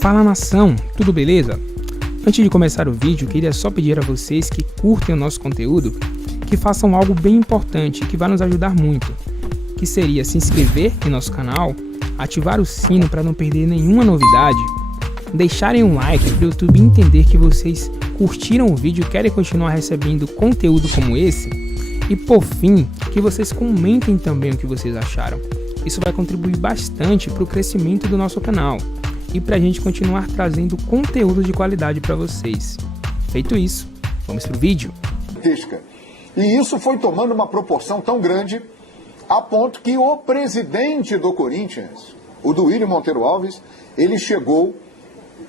Fala nação, tudo beleza? Antes de começar o vídeo, queria só pedir a vocês que curtem o nosso conteúdo, que façam algo bem importante que vai nos ajudar muito, que seria se inscrever em nosso canal, ativar o sino para não perder nenhuma novidade, deixarem um like para o YouTube entender que vocês curtiram o vídeo e querem continuar recebendo conteúdo como esse, e por fim, que vocês comentem também o que vocês acharam. Isso vai contribuir bastante para o crescimento do nosso canal e para a gente continuar trazendo conteúdo de qualidade para vocês. Feito isso, vamos pro vídeo. E isso foi tomando uma proporção tão grande a ponto que o presidente do Corinthians, o Duílio Monteiro Alves, ele chegou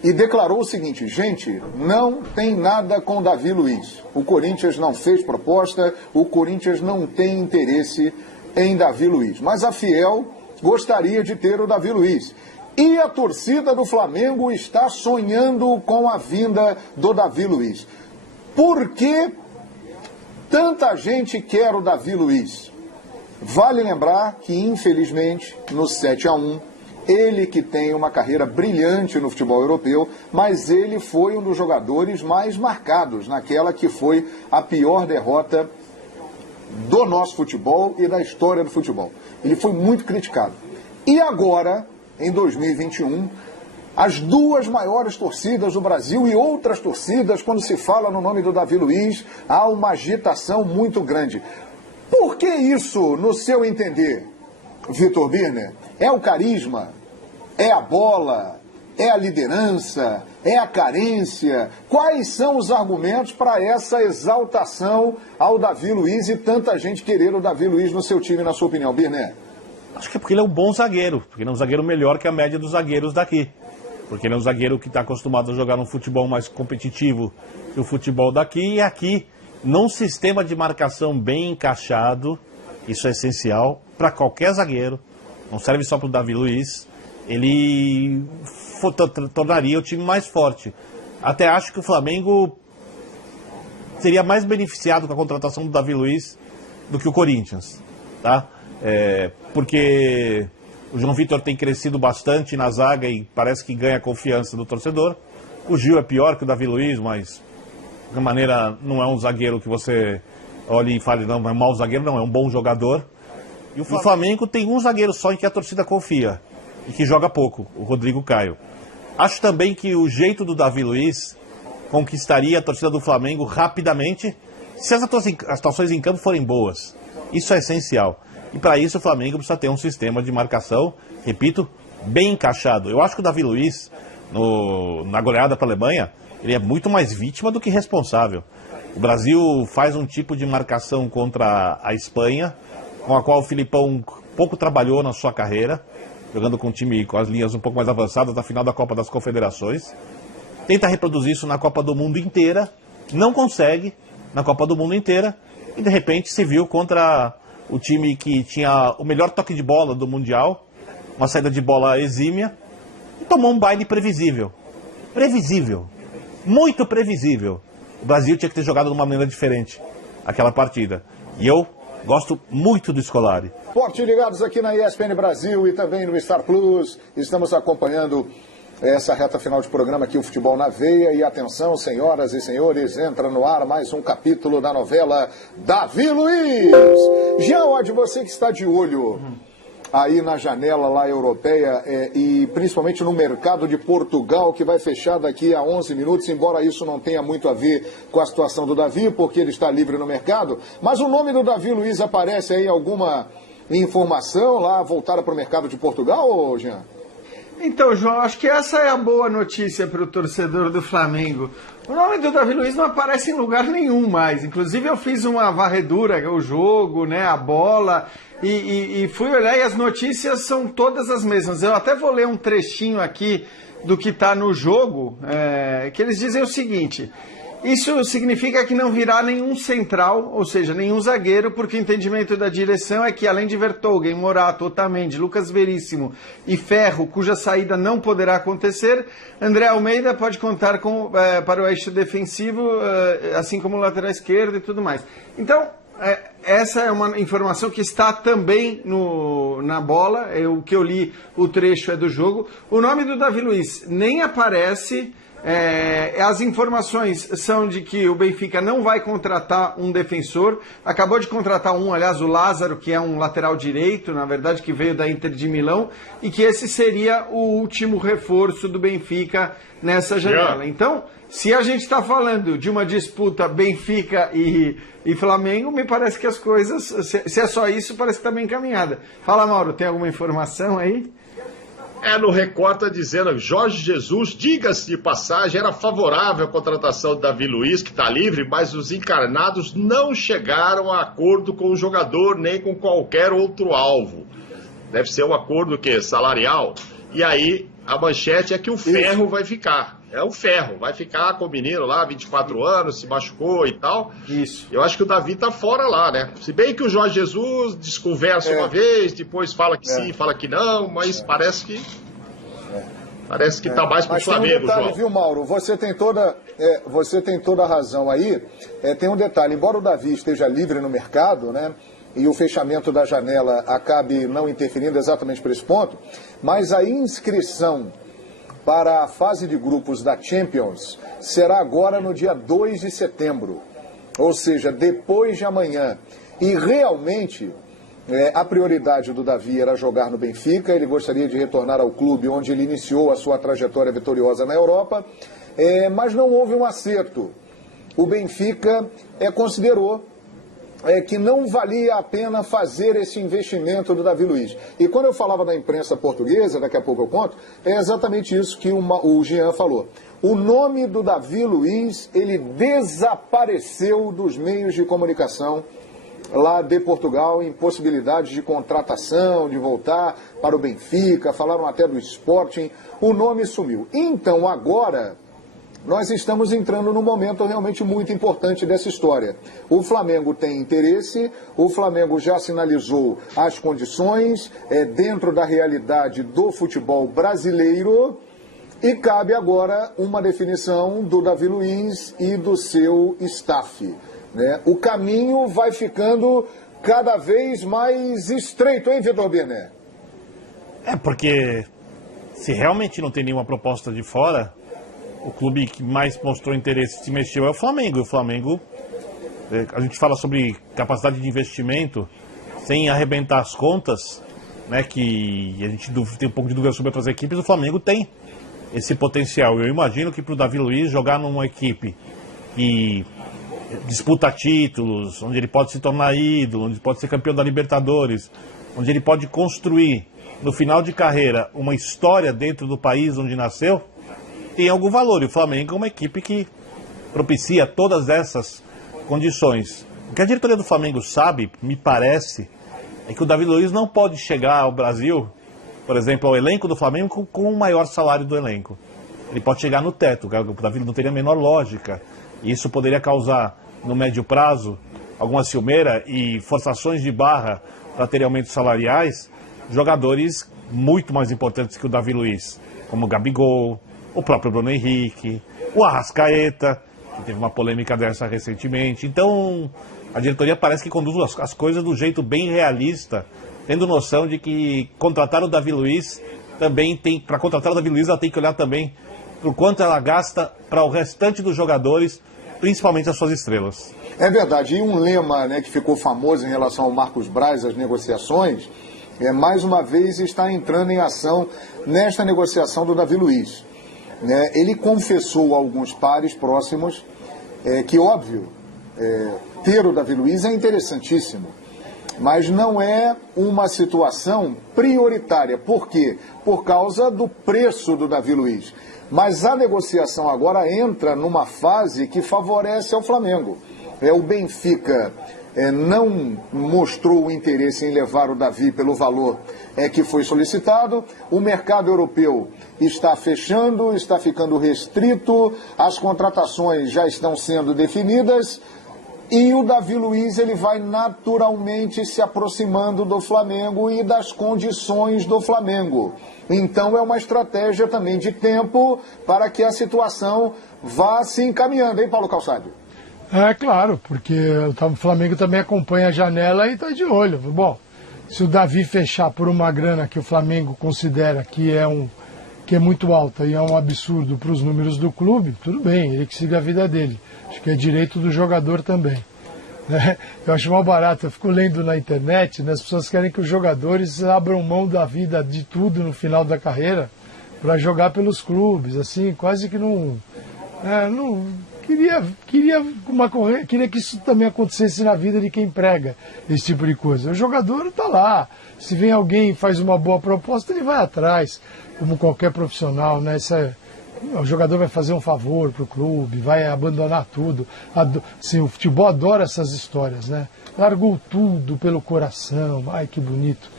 e declarou o seguinte: gente, não tem nada com Davi Luiz. O Corinthians não fez proposta, o Corinthians não tem interesse em Davi Luiz. Mas a Fiel gostaria de ter o Davi Luiz. E a torcida do Flamengo está sonhando com a vinda do Davi Luiz. Por que tanta gente quer o Davi Luiz? Vale lembrar que, infelizmente, no 7-1, ele que tem uma carreira brilhante no futebol europeu, mas ele foi um dos jogadores mais marcados naquela que foi a pior derrota do nosso futebol e da história do futebol. Ele foi muito criticado. E agora, em 2021, as duas maiores torcidas do Brasil e outras torcidas, quando se fala no nome do Davi Luiz, há uma agitação muito grande. Por que isso, no seu entender, Vitor Birner? É o carisma? É a bola? É a liderança? É a carência? Quais são os argumentos para essa exaltação ao Davi Luiz e tanta gente querer o Davi Luiz no seu time, na sua opinião, Birner? Acho que é porque ele é um bom zagueiro, porque ele é um zagueiro melhor que a média dos zagueiros daqui. Porque ele é um zagueiro que está acostumado a jogar num futebol mais competitivo que o futebol daqui. E aqui, num sistema de marcação bem encaixado, isso é essencial para qualquer zagueiro, não serve só para o Davi Luiz, ele tornaria o time mais forte. Até acho que o Flamengo seria mais beneficiado com a contratação do Davi Luiz do que o Corinthians, tá? Porque o João Vitor tem crescido bastante na zaga e parece que ganha a confiança do torcedor. O Gil é pior que o Davi Luiz, mas de uma maneira não é um zagueiro que você olhe e fale, não, é um mau zagueiro, não, é um bom jogador. E o Flamengo tem um zagueiro só em que a torcida confia e que joga pouco, o Rodrigo Caio. Acho também que o jeito do Davi Luiz conquistaria a torcida do Flamengo rapidamente se as atuações em campo forem boas. Isso é essencial. E para isso o Flamengo precisa ter um sistema de marcação, repito, bem encaixado. Eu acho que o Davi Luiz, na goleada para a Alemanha, ele é muito mais vítima do que responsável. O Brasil faz um tipo de marcação contra a Espanha, com a qual o Filipão pouco trabalhou na sua carreira, jogando com um time com as linhas um pouco mais avançadas na final da Copa das Confederações. Tenta reproduzir isso na Copa do Mundo inteira, não consegue na Copa do Mundo inteira, e de repente se viu contra o time que tinha o melhor toque de bola do Mundial, uma saída de bola exímia, e tomou um baile previsível. Previsível. Muito previsível. O Brasil tinha que ter jogado de uma maneira diferente aquela partida. E eu gosto muito do Scolari. Forte ligados aqui na ESPN Brasil e também no Star Plus. Estamos acompanhando essa reta final de programa aqui, o Futebol na Veia. E atenção, senhoras e senhores, entra no ar mais um capítulo da novela Davi Luiz. Jean Oddi, você que está de olho aí na janela lá europeia e principalmente no mercado de Portugal, que vai fechar daqui a 11 minutos, embora isso não tenha muito a ver com a situação do Davi, porque ele está livre no mercado, mas o nome do Davi Luiz aparece aí alguma informação lá voltada para o mercado de Portugal, ou Jean? Então, João, acho que essa é a boa notícia para o torcedor do Flamengo. O nome do Davi Luiz não aparece em lugar nenhum mais. Inclusive, eu fiz uma varredura, o jogo, né, a bola, e fui olhar e as notícias são todas as mesmas. Eu até vou ler um trechinho aqui do que está no jogo, que eles dizem o seguinte: isso significa que não virá nenhum central, ou seja, nenhum zagueiro, porque o entendimento da direção é que, além de Vertonghen, Morato, Otamendi, Lucas Veríssimo e Ferro, cuja saída não poderá acontecer, André Almeida pode contar para o eixo defensivo, assim como o lateral esquerdo e tudo mais. Então, essa é uma informação que está também na bola. O que eu li, o trecho é do jogo. O nome do Davi Luiz nem aparece. As informações são de que o Benfica não vai contratar um defensor. Acabou de contratar aliás, o Lázaro, que é um lateral direito, na verdade, que veio da Inter de Milão, e que esse seria o último reforço do Benfica nessa janela. Então, se a gente está falando de uma disputa Benfica e Flamengo, me parece que as coisas, se é só isso, parece que está bem encaminhada. Fala, Mauro, tem alguma informação aí? No Record está dizendo que Jorge Jesus, diga-se de passagem, era favorável à contratação de Davi Luiz, que está livre, mas os encarnados não chegaram a acordo com o jogador, nem com qualquer outro alvo. Deve ser um acordo salarial. E aí a manchete é que o Ferro vai ficar. O Ferro, vai ficar com o menino lá, 24 anos, se machucou e tal. Isso. Eu acho que o Davi tá fora lá, né? Se bem que o Jorge Jesus desconversa uma vez, depois fala que sim, fala que não, mas parece que tá mais pro Flamengo, detalhe, João. Viu, Mauro? Você tem toda a razão aí. Tem um detalhe, embora o Davi esteja livre no mercado, né? E o fechamento da janela acabe não interferindo exatamente por esse ponto, mas a inscrição para a fase de grupos da Champions será agora no dia 2 de setembro, ou seja, depois de amanhã. E realmente a prioridade do Davi era jogar no Benfica, ele gostaria de retornar ao clube onde ele iniciou a sua trajetória vitoriosa na Europa, mas não houve um acerto. O Benfica considerou que não valia a pena fazer esse investimento do Davi Luiz. E quando eu falava da imprensa portuguesa, daqui a pouco eu conto, é exatamente isso que o Jean falou. O nome do Davi Luiz, ele desapareceu dos meios de comunicação lá de Portugal, em possibilidades de contratação, de voltar para o Benfica, falaram até do Sporting, o nome sumiu. Então agora nós estamos entrando num momento realmente muito importante dessa história. O Flamengo tem interesse, o Flamengo já sinalizou as condições dentro da realidade do futebol brasileiro e cabe agora uma definição do Davi Luiz e do seu staff, né? O caminho vai ficando cada vez mais estreito, hein, Vitor Birner? Porque se realmente não tem nenhuma proposta de fora, o clube que mais mostrou interesse se mexeu é o Flamengo. E o Flamengo, a gente fala sobre capacidade de investimento, sem arrebentar as contas, né, que a gente tem um pouco de dúvida sobre outras equipes, o Flamengo tem esse potencial. Eu imagino que para o Davi Luiz jogar numa equipe que disputa títulos, onde ele pode se tornar ídolo, onde pode ser campeão da Libertadores, onde ele pode construir, no final de carreira, uma história dentro do país onde nasceu, tem algum valor. E o Flamengo é uma equipe que propicia todas essas condições. O que a diretoria do Flamengo sabe, me parece, é que o Davi Luiz não pode chegar ao Brasil, por exemplo, ao elenco do Flamengo com o maior salário do elenco. Ele pode chegar no teto, o Davi não teria a menor lógica. E isso poderia causar, no médio prazo, alguma ciumeira e forçações de barra para ter aumentos salariais, jogadores muito mais importantes que o Davi Luiz, como o Gabigol, o próprio Bruno Henrique, o Arrascaeta, que teve uma polêmica dessa recentemente. Então, a diretoria parece que conduz as coisas do jeito bem realista, tendo noção de que contratar o Davi Luiz também tem... Para contratar o Davi Luiz, ela tem que olhar também para o quanto ela gasta para o restante dos jogadores, principalmente as suas estrelas. É verdade. E um lema, né, que ficou famoso em relação ao Marcos Braz, as negociações, mais uma vez está entrando em ação nesta negociação do Davi Luiz. Ele confessou a alguns pares próximos que, óbvio, ter o Davi Luiz é interessantíssimo, mas não é uma situação prioritária. Por quê? Por causa do preço do Davi Luiz. Mas a negociação agora entra numa fase que favorece ao Flamengo. O Benfica não mostrou o interesse em levar o Davi pelo valor que foi solicitado. O mercado europeu está fechando, está ficando restrito, as contratações já estão sendo definidas e o Davi Luiz ele vai naturalmente se aproximando do Flamengo e das condições do Flamengo. Então é uma estratégia também de tempo para que a situação vá se encaminhando, hein, Paulo Calçado? É claro, porque o Flamengo também acompanha a janela e está de olho. Bom, se o Davi fechar por uma grana que o Flamengo considera que é muito alta e é um absurdo para os números do clube, tudo bem, ele que siga a vida dele. Acho que é direito do jogador também. Eu acho mal barato, eu fico lendo na internet, né, as pessoas querem que os jogadores abram mão da vida, de tudo no final da carreira, para jogar pelos clubes, assim, quase que não queria que isso também acontecesse na vida de quem prega esse tipo de coisa. O jogador está lá, se vem alguém e faz uma boa proposta, ele vai atrás, como qualquer profissional, né? O jogador vai fazer um favor para o clube, vai abandonar tudo. Assim, o futebol adora essas histórias, né? Largou tudo pelo coração, ai que bonito.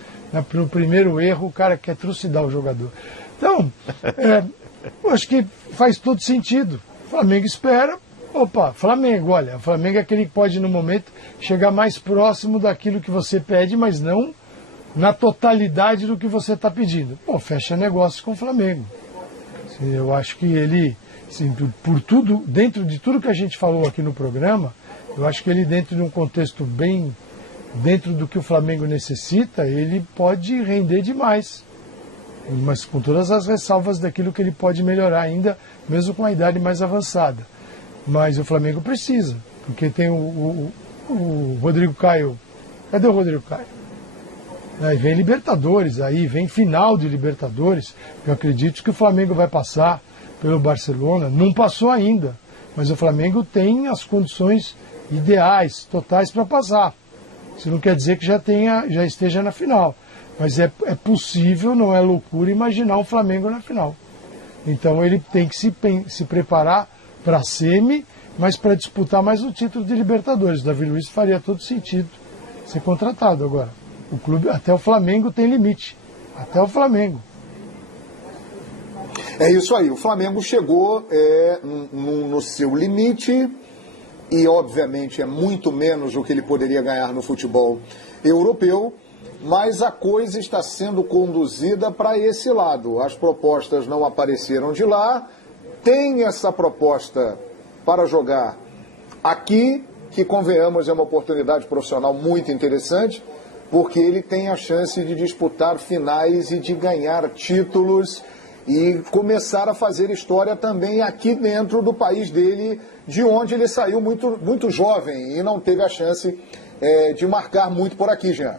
No primeiro erro, o cara quer trucidar o jogador. Então, eu acho que faz todo sentido. O Flamengo espera, Flamengo, olha, o Flamengo é aquele que pode no momento chegar mais próximo daquilo que você pede, mas não na totalidade do que você está pedindo. Fecha negócio com o Flamengo. Eu acho que ele, assim, por tudo, dentro de tudo que a gente falou aqui no programa, eu acho que ele, dentro de um contexto bem dentro do que o Flamengo necessita, ele pode render demais. Mas com todas as ressalvas daquilo que ele pode melhorar ainda, mesmo com a idade mais avançada. Mas o Flamengo precisa, porque tem o Rodrigo Caio. Cadê o Rodrigo Caio? Aí vem Libertadores, aí vem final de Libertadores. Eu acredito que o Flamengo vai passar pelo Barcelona. Não passou ainda, mas o Flamengo tem as condições ideais, totais para passar. Isso não quer dizer que já esteja na final. Mas é possível, não é loucura, imaginar um Flamengo na final. Então ele tem que se preparar para a semi, mas para disputar mais o título de Libertadores. Davi Luiz faria todo sentido ser contratado agora. O clube, até o Flamengo tem limite. Até o Flamengo. É isso aí. O Flamengo chegou no seu limite e, obviamente, é muito menos do que ele poderia ganhar no futebol europeu. Mas a coisa está sendo conduzida para esse lado. As propostas não apareceram de lá. Tem essa proposta para jogar aqui, que, convenhamos, é uma oportunidade profissional muito interessante, porque ele tem a chance de disputar finais e de ganhar títulos e começar a fazer história também aqui dentro do país dele, de onde ele saiu muito, muito jovem e não teve a chance de marcar muito por aqui, Jean.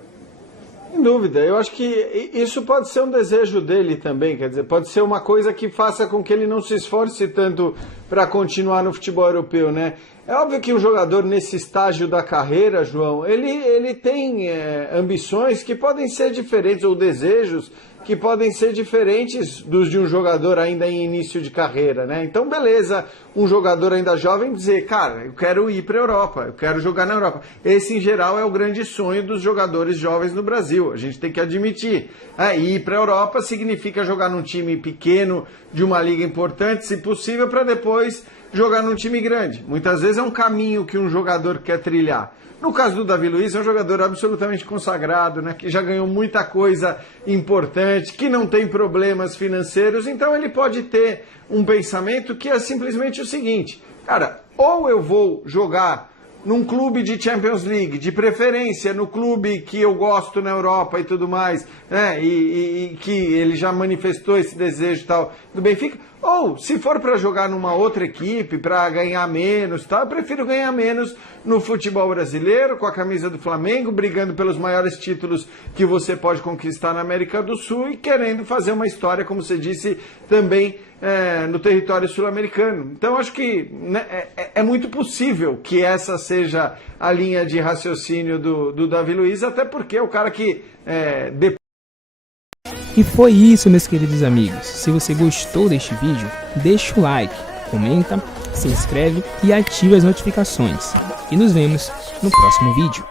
Sem dúvida, eu acho que isso pode ser um desejo dele também, quer dizer, pode ser uma coisa que faça com que ele não se esforce tanto para continuar no futebol europeu, né? É óbvio que o jogador nesse estágio da carreira, João, ele tem ambições que podem ser diferentes, ou desejos que podem ser diferentes dos de um jogador ainda em início de carreira, né? Então, beleza, um jogador ainda jovem dizer, cara, eu quero ir para a Europa, eu quero jogar na Europa. Esse, em geral, é o grande sonho dos jogadores jovens no Brasil, a gente tem que admitir. Ir para a Europa significa jogar num time pequeno, de uma liga importante, se possível, para depois jogar num time grande. Muitas vezes é um caminho que um jogador quer trilhar. No caso do Davi Luiz, é um jogador absolutamente consagrado, né, que já ganhou muita coisa importante, que não tem problemas financeiros, então ele pode ter um pensamento que é simplesmente o seguinte, cara, ou eu vou jogar num clube de Champions League, de preferência no clube que eu gosto na Europa e tudo mais, né, e que ele já manifestou esse desejo e tal do Benfica, ou se for para jogar numa outra equipe, para ganhar menos, tá, eu prefiro ganhar menos no futebol brasileiro, com a camisa do Flamengo, brigando pelos maiores títulos que você pode conquistar na América do Sul e querendo fazer uma história, como você disse, também no território sul-americano. Então, acho que né, é muito possível que essa seja a linha de raciocínio do Davi Luiz, até porque é o cara que E foi isso, meus queridos amigos. Se você gostou deste vídeo, deixa o like, comenta, se inscreve e ative as notificações. E nos vemos no próximo vídeo.